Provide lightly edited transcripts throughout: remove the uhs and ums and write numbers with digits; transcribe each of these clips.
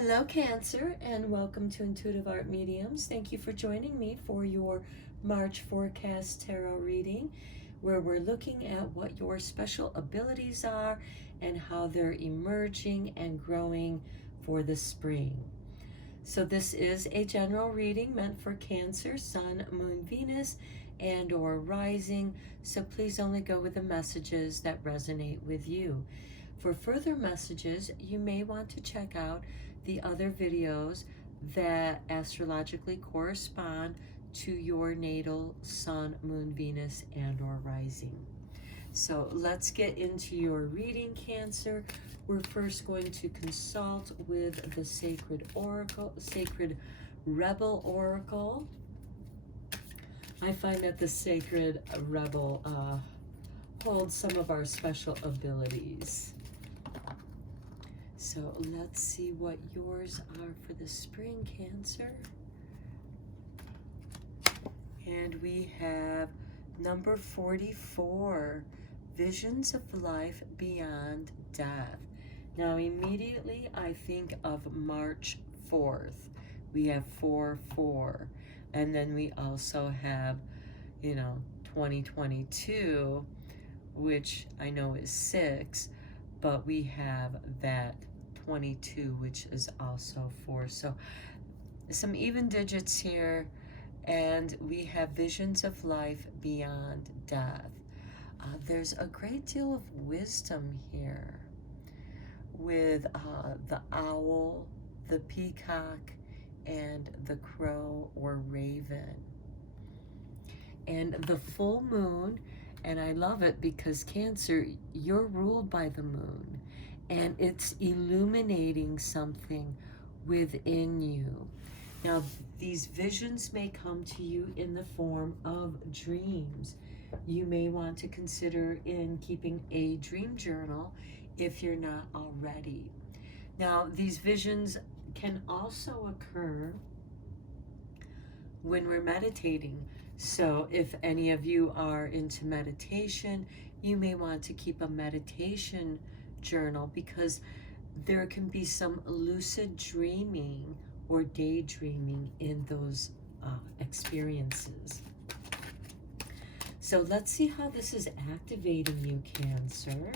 Hello, Cancer, and welcome to Intuitive Art Mediums. Thank you for joining me for your March forecast tarot reading, where we're looking at what your special abilities are and how they're emerging and growing for the spring. So this is a general reading meant for Cancer, Sun, Moon, Venus, and or rising, so please only go with the messages that resonate with you. For further messages, you may want to check out the other videos that astrologically correspond to your natal Sun, Moon, Venus, and or rising. So let's get into your reading, Cancer. We're first going to consult with the Sacred Oracle, Sacred Rebel Oracle. I find that the Sacred Rebel holds some of our special abilities. So let's see what yours are for the spring, Cancer. And we have number 44, Visions of Life Beyond Death. Now immediately I think of March 4th. We have 4-4. And then we also have, 2022, which I know is 6, but we have that 22, which is also 4. So some even digits here, and we have visions of life beyond death. There's a great deal of wisdom here with the owl, the peacock, and the crow or raven. And the full moon, and I love it because Cancer, you're ruled by the moon, and it's illuminating something within you. Now, these visions may come to you in the form of dreams. You may want to consider in keeping a dream journal if you're not already. Now, these visions can also occur when we're meditating. So if any of you are into meditation, you may want to keep a meditation journal because there can be some lucid dreaming or daydreaming in those experiences. So let's see how this is activating you, Cancer.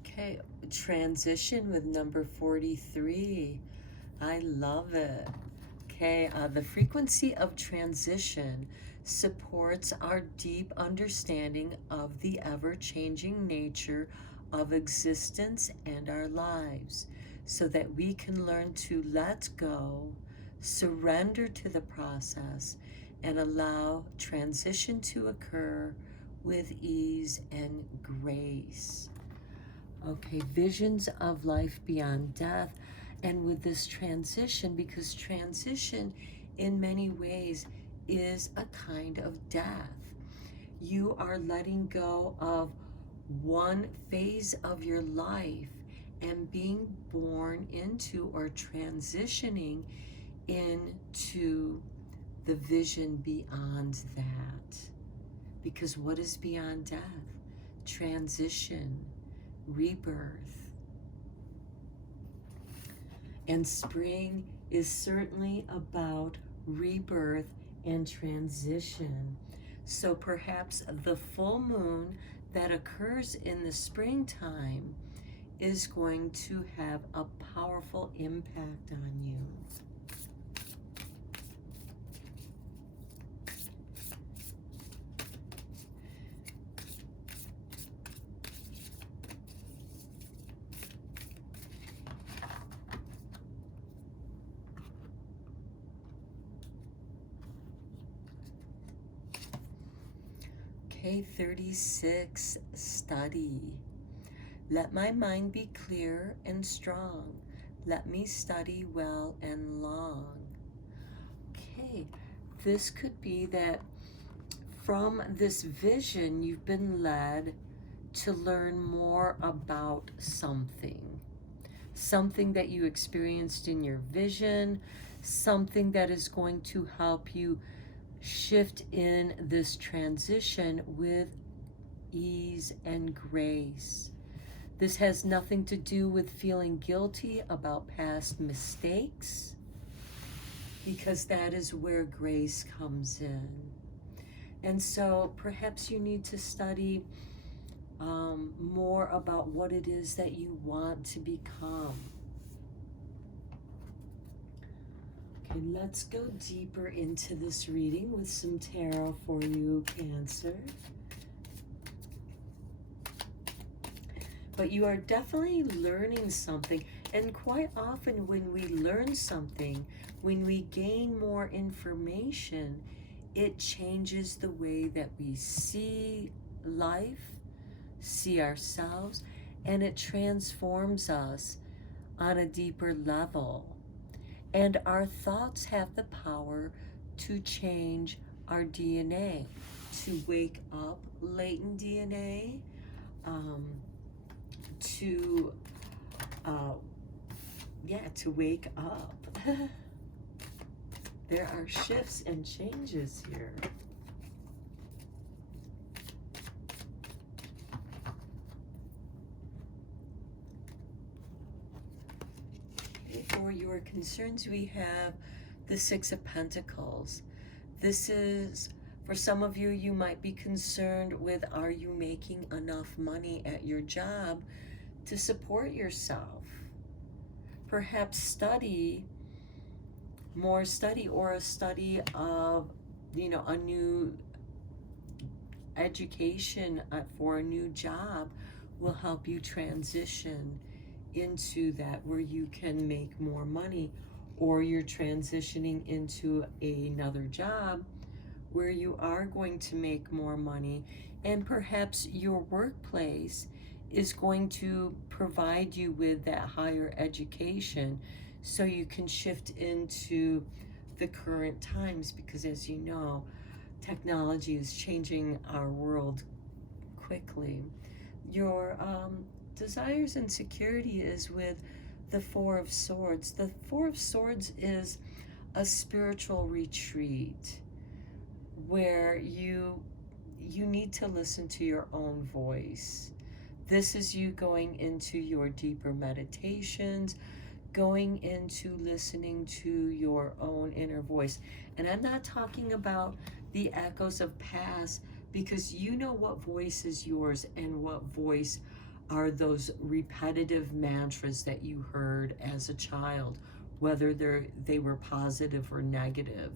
Okay, transition with number 43. I love it. Okay, the frequency of transition supports our deep understanding of the ever-changing nature of existence and our lives, so that we can learn to let go, surrender to the process, and allow transition to occur with ease and grace. Okay, visions of life beyond death. And with this transition, because transition in many ways is a kind of death. You are letting go of one phase of your life and being born into or transitioning into the vision beyond that. Because what is beyond death? Transition, rebirth. And spring is certainly about rebirth and transition. So perhaps the full moon that occurs in the springtime is going to have a powerful impact on you. Okay, 36, study. Let my mind be clear and strong. Let me study well and long. Okay, this could be that from this vision, you've been led to learn more about something. Something that you experienced in your vision, something that is going to help you shift in this transition with ease and grace. This has nothing to do with feeling guilty about past mistakes, because that is where grace comes in. And so perhaps you need to study more about what it is that you want to become. Okay, let's go deeper into this reading with some tarot for you, Cancer. But you are definitely learning something. And quite often when we learn something, when we gain more information, it changes the way that we see life, see ourselves, and it transforms us on a deeper level. And our thoughts have the power to change our DNA, to wake up latent DNA, to wake up. There are shifts and changes here. For your concerns, we have the Six of Pentacles. This is, for some of you, you might be concerned with, are you making enough money at your job to support yourself? Perhaps more study or a study of, a new education for a new job will help you transition into that where you can make more money, or you're transitioning into another job where you are going to make more money, and perhaps your workplace is going to provide you with that higher education so you can shift into the current times, because as you know, technology is changing our world quickly. Your desires and security is with the Four of Swords. The Four of Swords is a spiritual retreat where you need to listen to your own voice. This is you going into your deeper meditations, going into listening to your own inner voice. And I'm not talking about the echoes of past, because you know what voice is yours and what voice are those repetitive mantras that you heard as a child, whether they were positive or negative.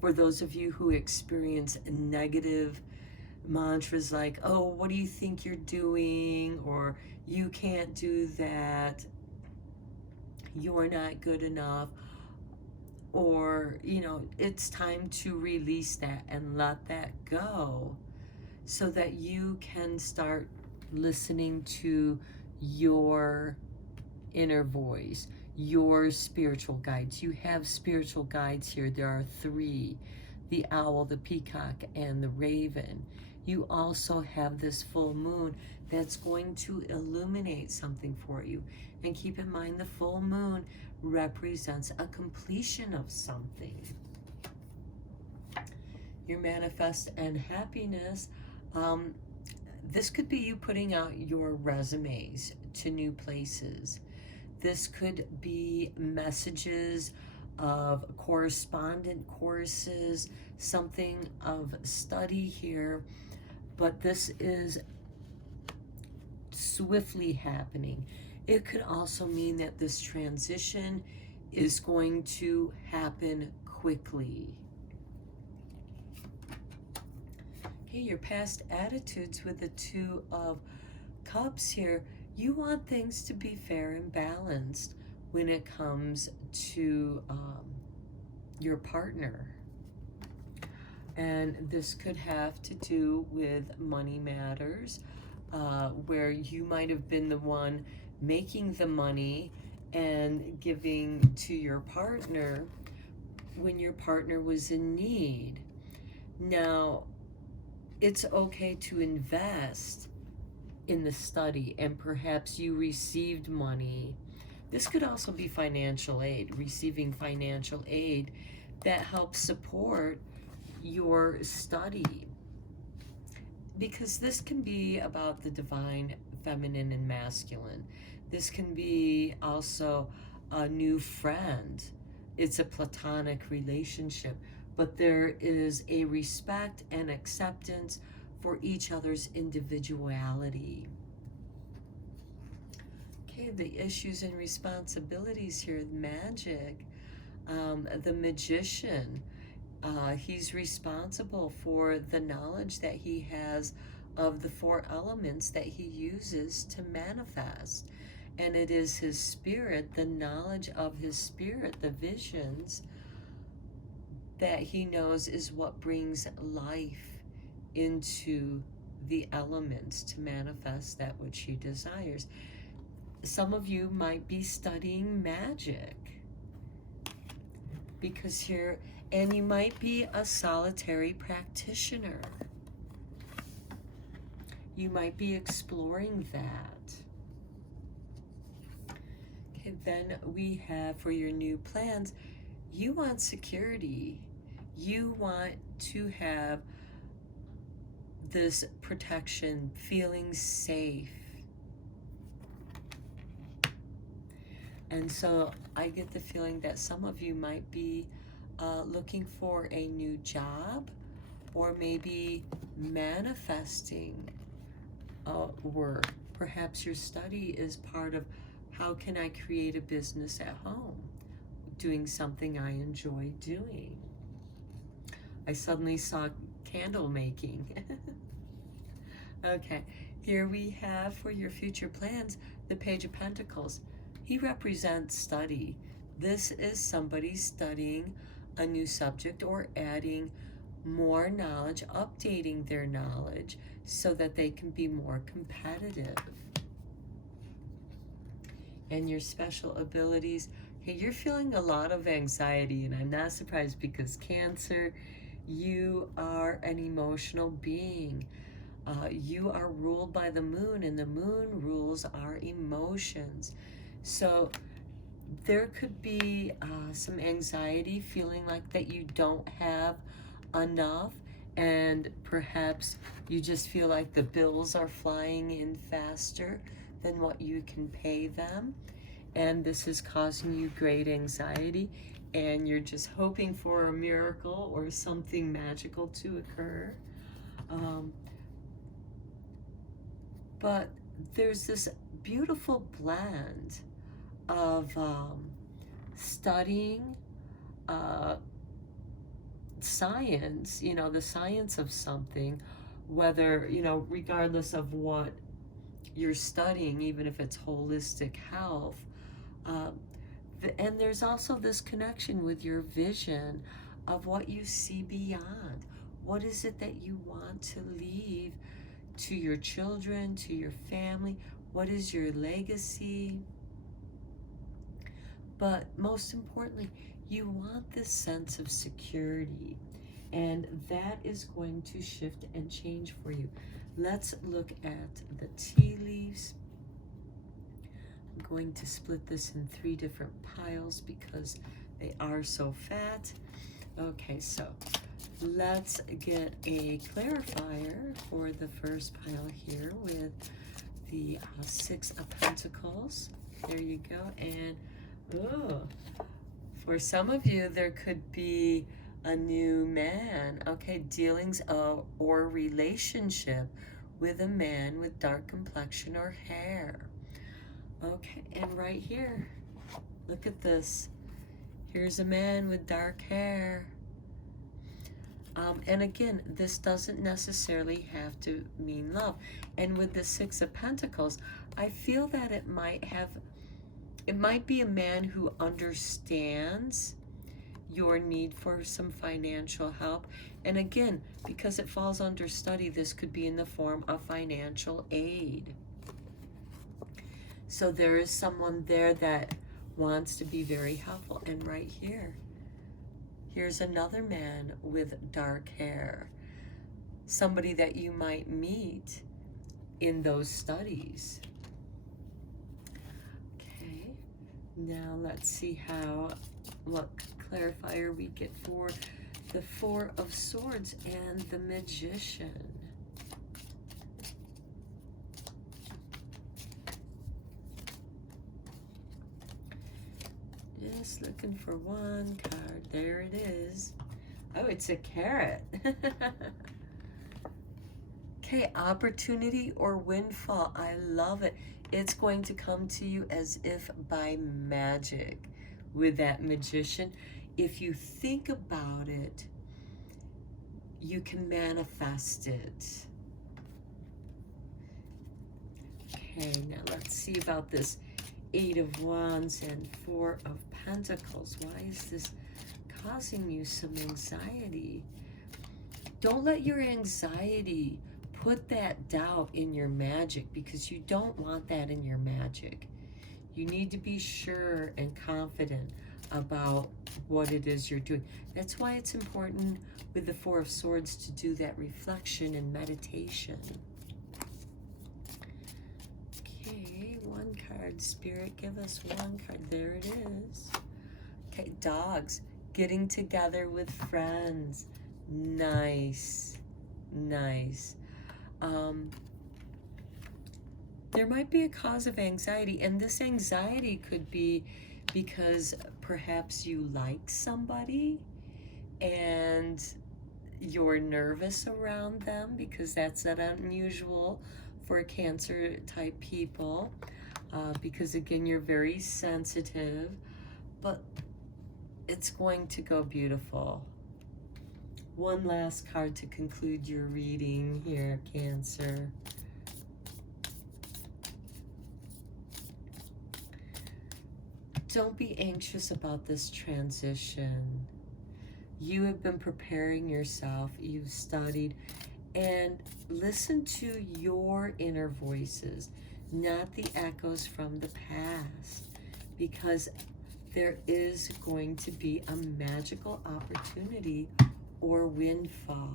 For those of you who experience negative mantras like, oh, what do you think you're doing? Or you can't do that. You're not good enough. Or, it's time to release that and let that go so that you can start listening to your inner voice, your spiritual guides. You have spiritual guides here. There are three: the owl, the peacock, and the raven. You also have this full moon that's going to illuminate something for you. And keep in mind, the full moon represents a completion of something. Your manifest and happiness, this could be you putting out your resumes to new places. This could be messages of correspondent courses, something of study here, but this is swiftly happening. It could also mean that this transition is going to happen quickly. Okay, your past attitudes with the Two of Cups here, you want things to be fair and balanced when it comes to your partner. And this could have to do with money matters, where you might have been the one making the money and giving to your partner when your partner was in need. Now, it's okay to invest in the study, and perhaps you received money. This could also be financial aid, receiving financial aid that help support your study. Because this can be about the divine feminine and masculine. This can be also a new friend. It's a platonic relationship, but there is a respect and acceptance for each other's individuality. Okay, the issues and responsibilities here, magic, the magician. He's responsible for the knowledge that he has of the 4 elements that he uses to manifest. And it is his spirit, the knowledge of his spirit, the visions that he knows is what brings life into the elements to manifest that which he desires. Some of you might be studying magic because here, and you might be a solitary practitioner. You might be exploring that. Okay, then we have for your new plans, you want security. You want to have this protection, feeling safe. And so I get the feeling that some of you might be looking for a new job, or maybe manifesting work. Perhaps your study is part of how can I create a business at home, doing something I enjoy doing. I suddenly saw candle making. Okay, here we have for your future plans, the Page of Pentacles. He represents study. This is somebody studying a new subject or adding more knowledge, updating their knowledge so that they can be more competitive. And your special abilities, hey, you're feeling a lot of anxiety, and I'm not surprised because Cancer, you are an emotional being. You are ruled by the moon, and the moon rules our emotions. So there could be some anxiety, feeling like that you don't have enough, and perhaps you just feel like the bills are flying in faster than what you can pay them, and this is causing you great anxiety, and you're just hoping for a miracle or something magical to occur. But there's this beautiful blend of studying science, the science of something, whether, regardless of what you're studying, even if it's holistic health. And there's also this connection with your vision of what you see beyond. What is it that you want to leave to your children, to your family? What is your legacy? But most importantly, you want this sense of security, and that is going to shift and change for you. Let's look at the tea leaves. I'm going to split this in 3 different piles because they are so fat. Okay, so let's get a clarifier for the first pile here with the 6 of Pentacles. There you go. And for some of you, there could be a new man, okay, dealings or relationship with a man with dark complexion or hair. Okay, and right here, look at this. Here's a man with dark hair. And again, this doesn't necessarily have to mean love. And with the 6 of Pentacles, I feel that it might be a man who understands your need for some financial help. And again, because it falls under study, this could be in the form of financial aid. So there is someone there that wants to be very helpful. And right here, here's another man with dark hair. Somebody that you might meet in those studies. Okay, now let's see what clarifier we get for the Four of Swords and the Magician. Just looking for one card. There it is. Oh, it's a carrot. Okay, opportunity or windfall. I love it. It's going to come to you as if by magic with that Magician. If you think about it, you can manifest it. Okay, now let's see about this Eight of Wands and Four of Pentacles. Why is this causing you some anxiety? Don't let your anxiety put that doubt in your magic, because you don't want that in your magic. You need to be sure and confident about what it is you're doing. That's why it's important with the Four of Swords to do that reflection and meditation. Okay, one card. Spirit, give us one card. There it is. Okay, dogs. Getting together with friends. Nice. Nice. There might be a cause of anxiety, and this anxiety could be because perhaps you like somebody and you're nervous around them, because that's not unusual for Cancer type people, because again, you're very sensitive, but it's going to go beautiful. One last card to conclude your reading here, Cancer. Don't be anxious about this transition. You have been preparing yourself, you've studied, and listen to your inner voices, not the echoes from the past, because there is going to be a magical opportunity or windfall.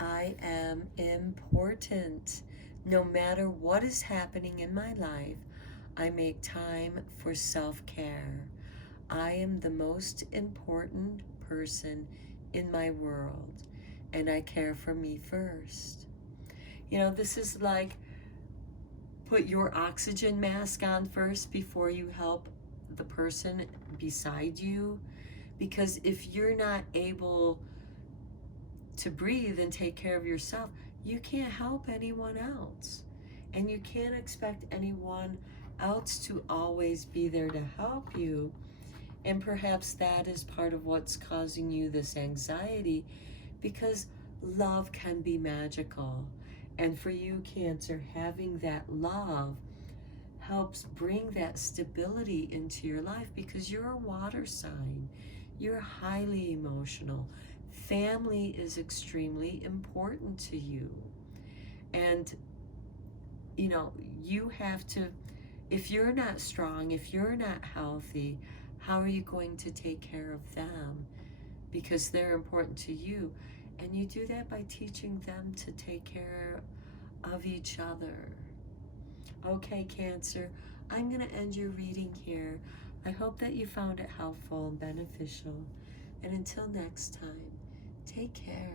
I am important. No matter what is happening in my life, I make time for self-care. I am the most important person in my world, and I care for me first. You know, this is like, put your oxygen mask on first before you help the person beside you. Because if you're not able to breathe and take care of yourself, you can't help anyone else. And you can't expect anyone else to always be there to help you. And perhaps that is part of what's causing you this anxiety, because love can be magical. And for you, Cancer, having that love helps bring that stability into your life, because you're a water sign. You're highly emotional. Family is extremely important to you. And, you know, you have to, if you're not strong, if you're not healthy, how are you going to take care of them? Because they're important to you. And you do that by teaching them to take care of each other. Okay, Cancer, I'm going to end your reading here. I hope that you found it helpful and beneficial. And until next time, take care.